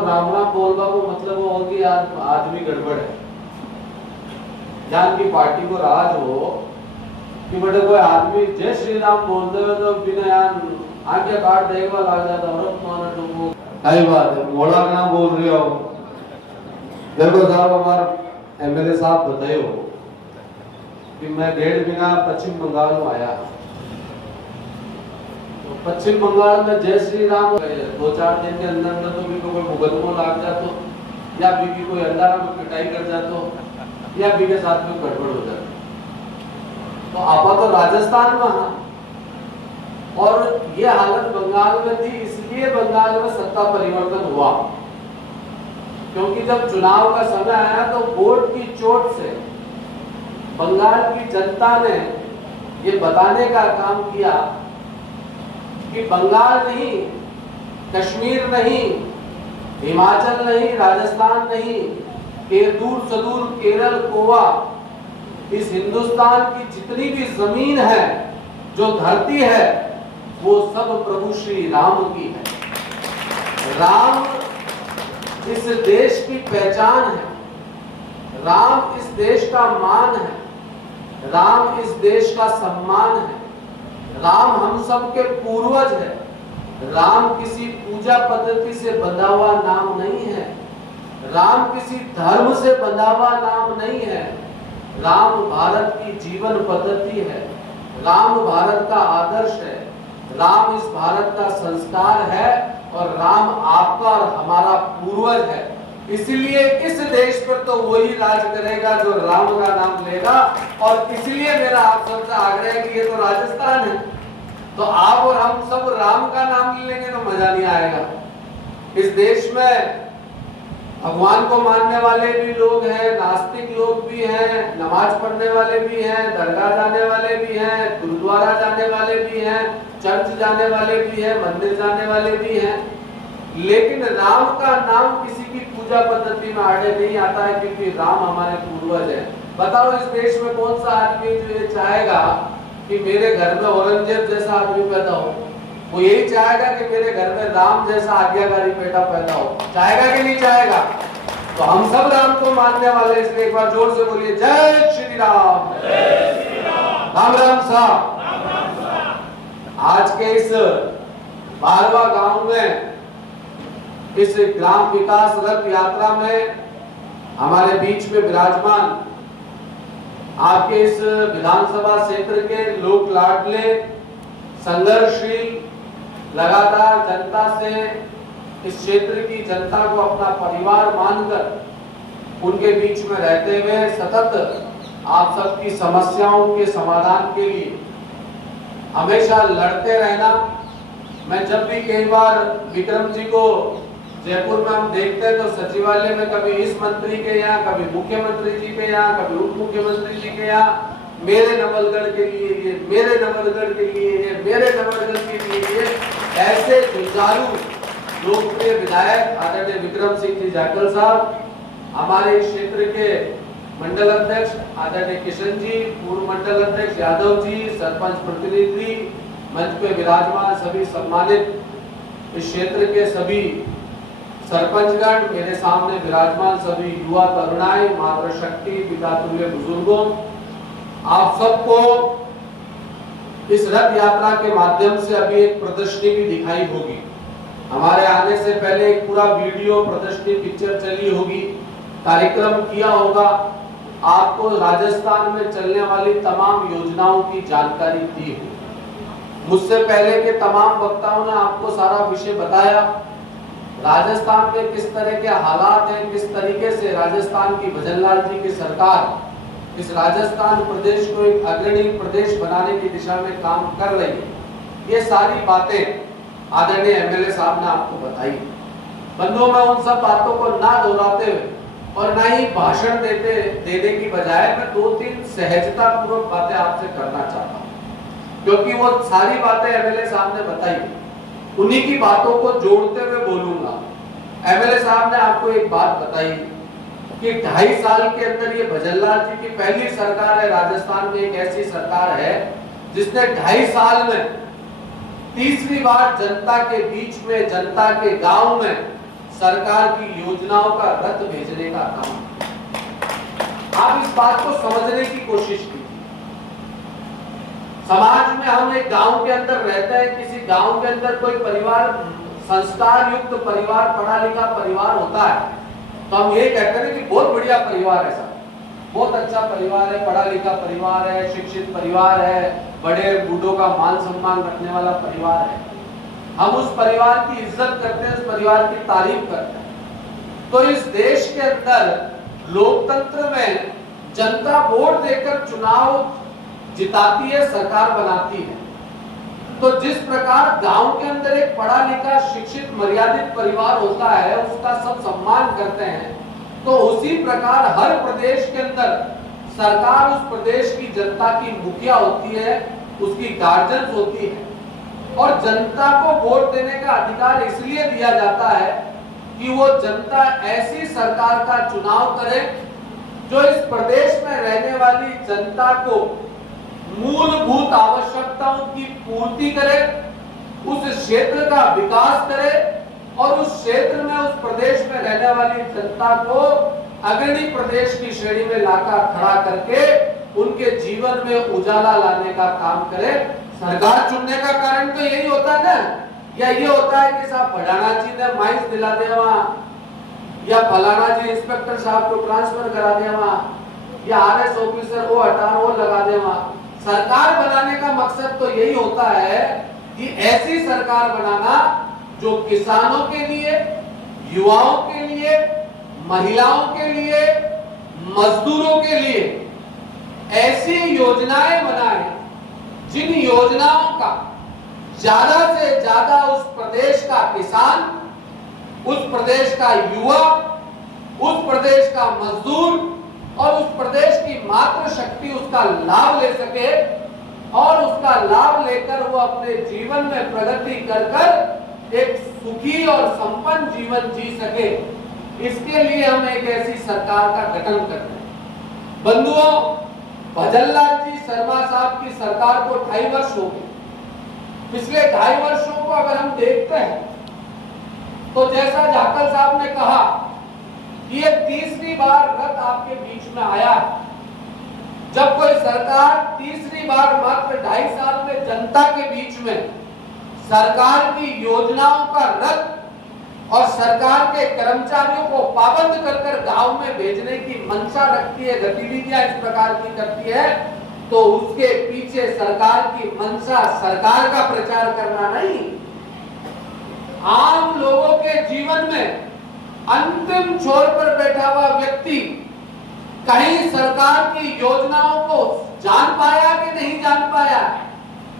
राम राम बोल बाबू मतलब वो हो कि यार आदमी गड़बड़ है। जान की पार्टी को राज हो कि बेटे कोई आदमी जय श्री राम बोलते हुए तो बिना यार आंखें काट देखवा लग जाता और माना तुमको सही बात है मोड़ा का नाम बोल रहे हो। देखो साहब हमारे एमएलए साहब बताए हो कि मैं 1.5 महीना पश्चिम बंगाल में आया। तो पश्चिम बंगाल में जय श्री राम 2-4 दिन के अंदर अंदर तो भी कोई मुकदमा लाग जातो या बीबी कोई अंधारा में पिटाई कर जातो या बी के साथ में गड़बड़ हो जाती। तो आपा तो राजस्थान में हाँ और ये हालत बंगाल में थी, इसलिए बंगाल में सत्ता परिवर्तन हुआ क्योंकि जब चुनाव का समय आया तो वोट की चोट से बंगाल की जनता ने ये बताने का काम किया कि बंगाल नहीं, कश्मीर नहीं, हिमाचल नहीं, राजस्थान नहीं, दूर सुदूर केरल, गोवा, इस हिंदुस्तान की जितनी भी जमीन है, जो धरती है, वो सब प्रभु श्री राम की है। राम इस देश की पहचान है, राम इस देश का मान है, राम इस देश का सम्मान है, राम हम सब के पूर्वज है। राम किसी पूजा पद्धति से बंधा हुआ नाम नहीं है, राम किसी धर्म से बंधा हुआ नाम नहीं है। राम भारत की जीवन पद्धति है, राम भारत का आदर्श है, राम इस भारत का संस्कार है और राम आपका और हमारा पूर्वज है। इसलिए इस देश पर तो वही राज करेगा जो राम का नाम लेगा। और इसलिए मेरा आप सबसे आग्रह है कि ये तो राजस्थान है, तो आप और हम सब राम का नाम लेंगे तो मजा नहीं आएगा। इस देश में भगवान को मानने वाले भी लोग हैं, नास्तिक लोग भी हैं, नमाज पढ़ने वाले भी हैं, दरगाह जाने वाले भी हैं, गुरुद्वारा जाने वाले भी हैं, चर्च जाने वाले भी हैं, मंदिर जाने वाले भी हैं। लेकिन राम का नाम किसी की पूजा पद्धति में आड़े नहीं आता है क्योंकि राम हमारे पूर्वज है। बताओ इस देश में कौन सा आदमी जो ये चाहेगा कि मेरे घर में औरंगजेब जैसा आदमी पैदा हो? वो यही चाहेगा कि मेरे घर में राम जैसा आज्ञाकारी बेटा पैदा हो। चाहेगा कि नहीं चाहेगा? तो हम सब राम को मानने वाले, इसलिए एक बार जोर से बोलिए जय श्री राम। राम राम साहब। आज के इस 12वां गांव में इस ग्राम विकास रथ यात्रा में हमारे बीच में विराजमान आपके इस विधानसभा क्षेत्र के लोक लाडले, संघर्षशील, लगातार जनता से, इस क्षेत्र की जनता को अपना परिवार मानकर उनके बीच में रहते हुए सतत आप सबकी समस्याओं के समाधान के लिए हमेशा लड़ते रहना। मैं जब भी कई बार विक्रम जी को जयपुर में हम देखते हैं तो सचिवालय में कभी इस मंत्री के यहाँ, कभी मुख्यमंत्री जी के यहाँ, कभी उप मुख्यमंत्री जी के यहाँ, मेरे नवलगढ़ के लिए ये, मेरे नवलगढ़ के लिए ये, मेरे नवलगढ़ के लिए ये, ऐसे जुझारू लोकप्रिय विधायक आदरणीय विक्रम सिंह जी जाखल साहब, हमारे क्षेत्र के मंडल अध्यक्ष आदरणीय किशन जी, पूर्व मंडल अध्यक्ष यादव जी, सरपंच प्रतिनिधि, मंच पे विराजमान सभी सम्मानित इस क्षेत्र के सभी सरपंचगण, मेरे सामने विराजमान सभी युवा तरुणाएं, मातृशक्ति, पिता तुल्य बुजुर्गों, आप सबको इस रथ यात्रा के माध्यम से अभी एक प्रदर्शनी भी दिखाई होगी। हमारे आने से पहले एक पूरा वीडियो प्रदर्शनी पिक्चर चली होगी, कार्यक्रम किया होगा, आपको राजस्थान में चलने वाली तमाम योजनाओं की जानकारी दी होगी। मुझसे पहले के तमाम वक्ताओं ने आपको सारा विषय बताया। राजस्थान में किस तरह के हालात हैं, किस तरीके से राजस्थान की भजनलाल जी की सरकार इस राजस्थान प्रदेश को एक अग्रणी प्रदेश बनाने की दिशा में काम कर रही है, ये सारी बातें आदरणीय एमएलए साहब ने आपको बताई। बंधुओं, मैं उन सब बातों को ना दोहराते हुए और ना ही भाषण देने की बजाय मैं 2-3 सहजता पूर्वक बातें आपसे करना चाहता हूँ, क्योंकि वो सारी बातें एमएलए साहब ने बताई, उन्हीं की बातों को जोड़ते हुए बोलूंगा। एमएलए साहब ने आपको एक बात बताई कि 2.5 साल के अंदर ये भजनलाल जी की पहली सरकार है, राजस्थान में एक ऐसी सरकार है जिसने 2.5 साल में तीसरी बार जनता के बीच में, जनता के गांव में सरकार की योजनाओं का रथ भेजने का काम। आप इस बात को समझने की कोशिश कीजिए। समाज में हम एक गांव के अंदर रहते हैं, किसी गांव के अंदर कोई परिवार, संस्कार युक्त परिवार, पढ़ा लिखा परिवार होता है, तो हम ये कहते हैं कि बहुत बढ़िया परिवार है, साहब बहुत अच्छा परिवार है, पढ़ा लिखा परिवार है, शिक्षित परिवार है, बड़े बूढ़ों का मान सम्मान रखने वाला परिवार है। हम उस परिवार की इज्जत करते हैं, उस परिवार की तारीफ करते हैं। तो इस देश के अंदर लोकतंत्र में जनता वोट देकर चुनाव जिताती है, सरकार बनाती है। तो जिस प्रकार गांव के अंदर एक पढ़ा लिखा शिक्षित मर्यादित परिवार होता है, उसका सब सम्मान करते हैं, तो उसी प्रकार हर प्रदेश के अंदर सरकार उस प्रदेश की जनता की मुखिया होती है, उसकी गार्जियन होती है। और जनता को वोट देने का अधिकार इसलिए दिया जाता है कि वो जनता ऐसी सरकार का चुनाव करे जो इस प्रदेश में रहने वाली जनता को मूलभूत आवश्यकताओं की पूर्ति करे, उस क्षेत्र का विकास करे और उस क्षेत्र में, उस प्रदेश में रहने वाली जनता को अग्रणी प्रदेश की श्रेणी में लाकर खड़ा करके उनके जीवन में उजाला लाने का काम करे। सरकार चुनने का कारण तो यही होता है ना, या ये होता है कि साहब फलाना जी ने माइंस दिला देवा, या फलाना जी इंस्पेक्टर साहब को ट्रांसफर करा देवा, या आरएस ऑफिसर वो हटा वो लगा देवा। सरकार बनाने का मकसद तो यही होता है कि ऐसी सरकार बनाना जो किसानों के लिए, युवाओं के लिए, महिलाओं के लिए, मजदूरों के लिए ऐसी योजनाएं बनाए जिन योजनाओं का ज्यादा से ज्यादा उस प्रदेश का किसान, उस प्रदेश का युवा, उस प्रदेश का मजदूर और उस प्रदेश की मातृ शक्ति उसका लाभ ले सके और उसका लाभ लेकर वो अपने जीवन में प्रगति कर एक सुखी और संपन्न जीवन जी सके। इसके लिए हम एक ऐसी सरकार का गठन करते हैं। बंधुओं, भजनलाल जी शर्मा साहब की सरकार को 2.5 वर्ष हो गए। पिछले 2.5 वर्षों को अगर हम देखते हैं तो जैसा जाखल साहब ने कहा कि ये तीसरी बार रथ आपके बीच में आया है। जब कोई सरकार तीसरी बार मात्र 2.5 साल में जनता के बीच में सरकार की योजनाओं का रथ और सरकार के कर्मचारियों को पाबंद कर गांव में भेजने की मंशा रखती है, गतिविधियां इस प्रकार की करती है, तो उसके पीछे सरकार की मंशा सरकार का प्रचार करना नहीं, आम लोगों के जीवन में अंतिम छोर पर बैठा हुआ व्यक्ति कहीं सरकार की योजनाओं को जान पाया कि नहीं जान पाया,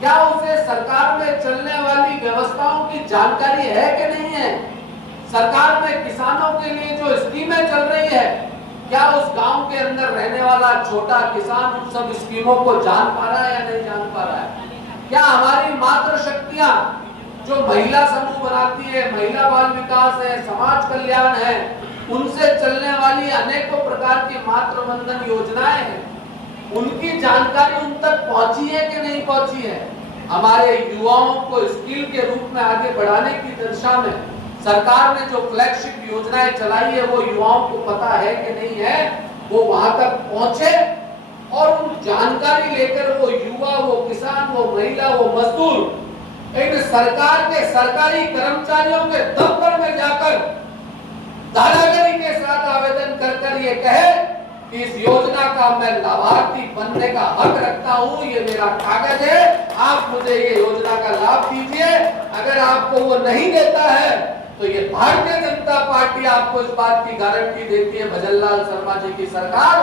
क्या उसे सरकार में चलने वाली व्यवस्थाओं की जानकारी है कि नहीं है, सरकार में किसानों के लिए जो स्कीमें चल रही है, क्या उस गांव के अंदर रहने वाला छोटा किसान उन सब स्कीमों को जान पा रहा है या नहीं जान पा रहा है। क्या हमारी मातृ शक्तियां जो महिला समूह बनाती है, महिला बाल विकास है, समाज कल्याण है, उनसे चलने वाली अनेकों प्रकार की मातृ वंदन योजनाएं हैं, उनकी जानकारी उन तक पहुंची है कि नहीं पहुंची है। हमारे युवाओं को स्किल के रूप में आगे बढ़ाने की दिशा में सरकार ने जो फ्लैगशिप योजनाएं चलाई है वो युवाओं को पता है कि नहीं है, वो वहां तक पहुंचे और उन जानकारी लेकर वो युवा, वो किसान, वो महिला, वो मजदूर एक सरकार के सरकारी कर्मचारियों के दफ्तर में जाकर दादागिरी के साथ आवेदन कर ये कहे कि इस योजना का मैं लाभार्थी बनने का हक रखता हूं, ये मेरा कागज है, आप मुझे ये योजना का लाभ दीजिए। अगर आपको वो नहीं देता है तो ये भारतीय जनता पार्टी आपको इस बात की गारंटी देती है, भजनलाल शर्मा जी की सरकार,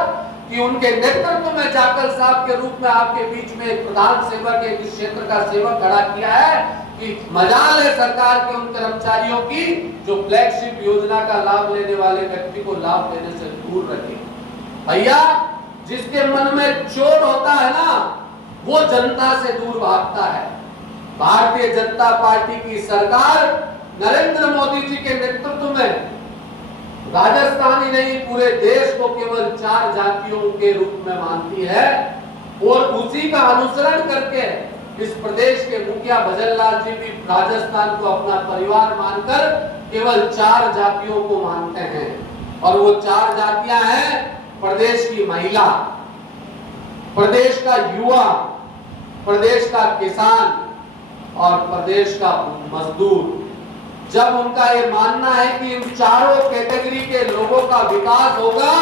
कि उनके नेतृत्व में जाखल साहब के रूप में आपके बीच में एक प्रधान सेवक, एक क्षेत्र का सेवक खड़ा किया है कि मजाल है सरकार के उन कर्मचारियों की जो फ्लैगशिप योजना का लाभ लेने वाले व्यक्ति को लाभ देने से दूर रखे। भैया, जिसके मन में चोर होता है ना, वो जनता से दूर भागता है। भारतीय जनता पार्टी की सरकार नरेंद्र मोदी जी के नेतृत्व में राजस्थान ही नहीं पूरे देश को केवल 4 जातियों के रूप में मानती है और उसी का अनुसरण करके इस प्रदेश के मुखिया भजनलाल जी भी राजस्थान को अपना परिवार मानकर केवल 4 जातियों को मानते हैं और वो 4 जातियां हैं प्रदेश की महिला, प्रदेश का युवा, प्रदेश का किसान और प्रदेश का मजदूर। जब उनका ये मानना है कि इन चारों कैटेगरी के लोगों का विकास होगा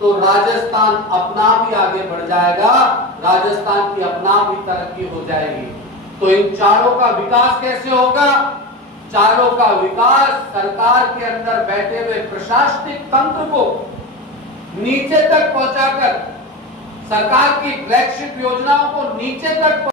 तो राजस्थान अपना भी आगे बढ़ जाएगा, राजस्थान की अपना भी तरक्की हो जाएगी। तो इन चारों का विकास कैसे होगा? चारों का विकास सरकार के अंदर बैठे हुए प्रशासनिक तंत्र को नीचे तक पहुंचाकर, सरकार की फ्लैगशिप योजनाओं को नीचे तक